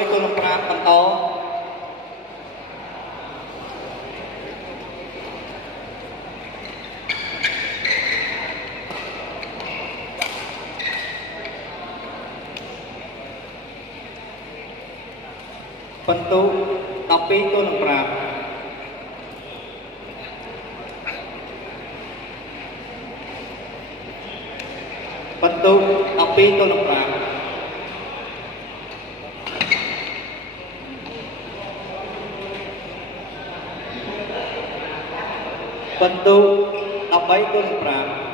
6ទល់នឹង5បន្តបន្ទុក12ទល់នឹង5បន្ទុក12ទល់នឹង5បន្ទុក13ទល់នឹង5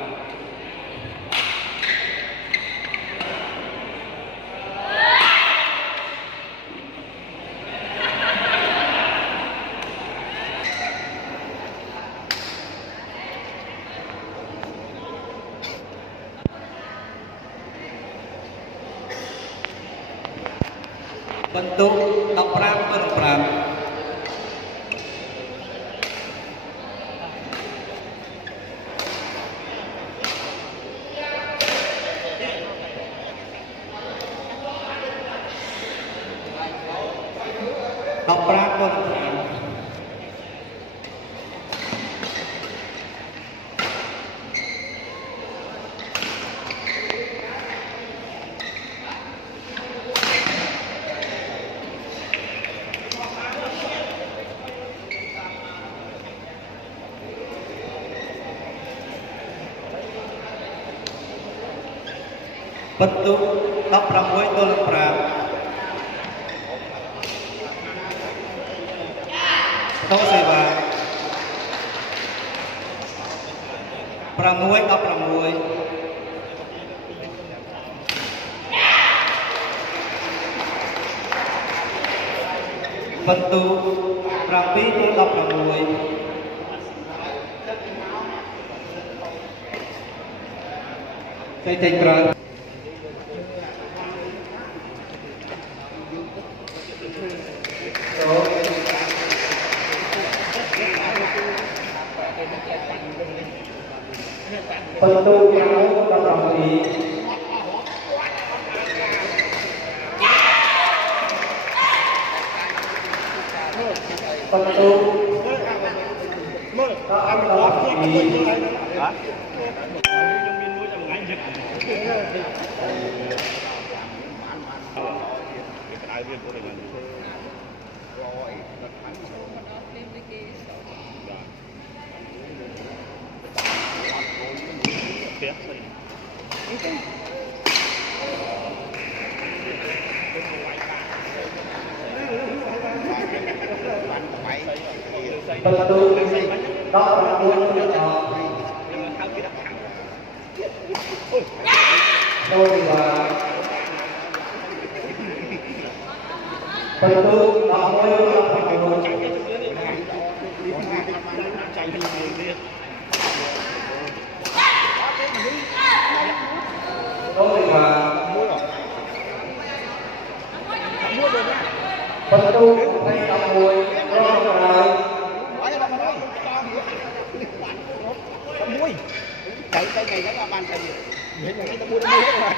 បន្ទុក15ទល់នឹង5បន្ទុក16ទល់នឹង5តោសេវា6 16បន្ទុក7ទល់16ចេញក្រោយបន្ទុក6ដល់17បន្ទុកមើលដល់17ហ៎មានមួយតែថ្ងៃយឹកគេក្រៅវាទៅដល់រយដល់ខាងផ្ទះស្អីបន្ទុក19ទៅអូយបាទបន្ទុក16ចាញ់ទៀតអូយបាទបន្ទុក11រងក្រោយមួយចៃទៅថ្ងៃហ្នឹងអត់បានទៅនិយាយតែមួយទៅមួយហ្នឹង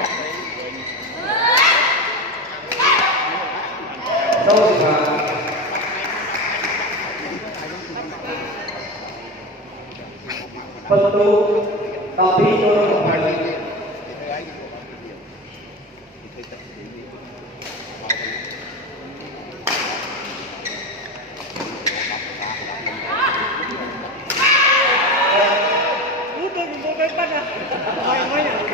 ចូលបាទបន្ទុក12ទល់នឹង